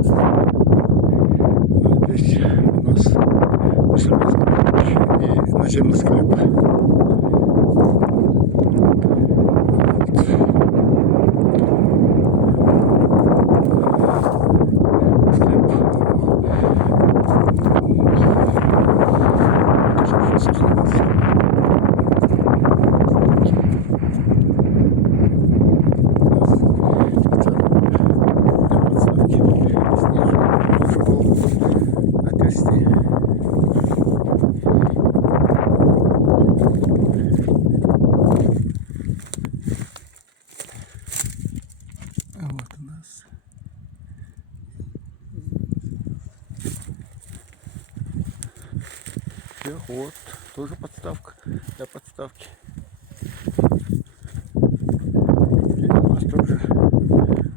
Здесь у нас и наземный склеп. Вот у нас все, вот тоже подставка для подставки. И у нас тоже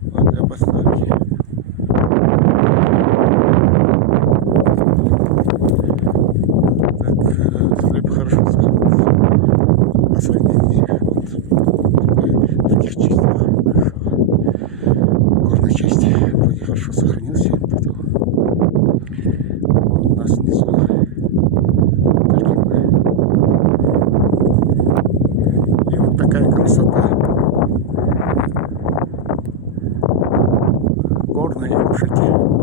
вот для подставки. Так, склеп хорошо сохранился по сравнению вот таких частях. Горной части вроде хорошо сохранился. Вон у нас внизу и вот такая красота. Горная Ингушетия.